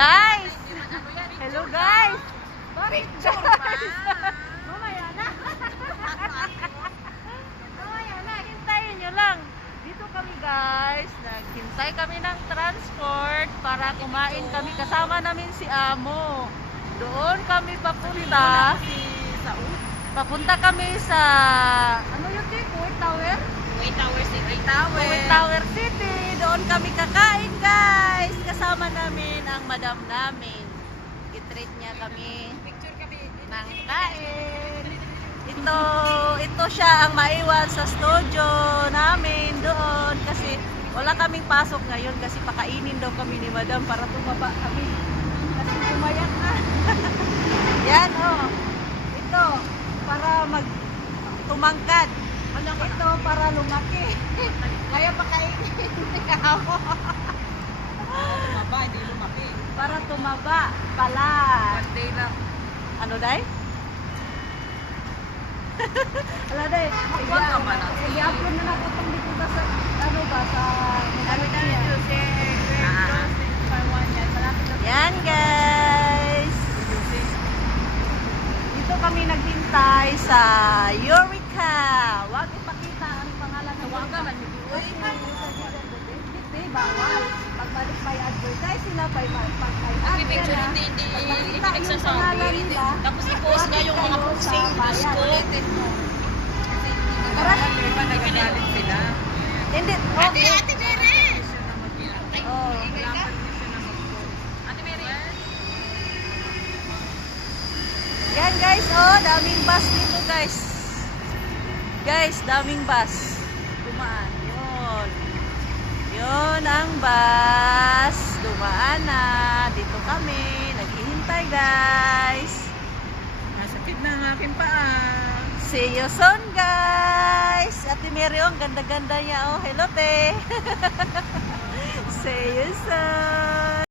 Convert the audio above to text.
Guys! Hello guys! Bakit guys? Mamaya na. Mamaya na, hintayin nyo lang. Dito kami guys, naghintay kami ng transport para kumain kami. Kasama namin si Amo. Doon kami papunta. Papunta kami sa, ano yun din? Kuwait Tower? Kuwait Tower City. Kuwait Tower City. Doon kami kakain guys. Kasama namin ang madam namin. I-treat niya kami Picture kami. ng kain. Ito siya ang maiwan sa studio namin doon kasi wala kaming pasok ngayon kasi pakainin daw kami ni madam para tumaba kami. Kasi pumayat na. Yan oh. Ito para tumangkad. Ito para lumaki. Kaya pakainin ako. Tumaba, hindi lumaki. Para tumaba pala. One day lang. Ano day? Wala day. Huwag ka ba na? I-upload na natin itong dito ba sa, ano ba, sa... Yan guys. Dito kami naghintay sa Eureka. Huwag ipakita ang pangalan ng Tawagan, bawal. Pagbalik may advertise sila, may Picture, hindi nagsasabi. Tapos i-post niya yung mga posting. Diyos ko. Nagagalit sila. Hindi. Ate Mary! Oh. Ate Mary! Yan guys, oh, daming bus dito guys. Guys, daming bus. Dumaan. Yun ang bus. Dumaan na. Dito kami. Naghihintay guys. Nasakit na ang aking paa. See you soon guys. Ate Mary, oh, ang ganda-ganda niya. Oh, hello te. See you soon.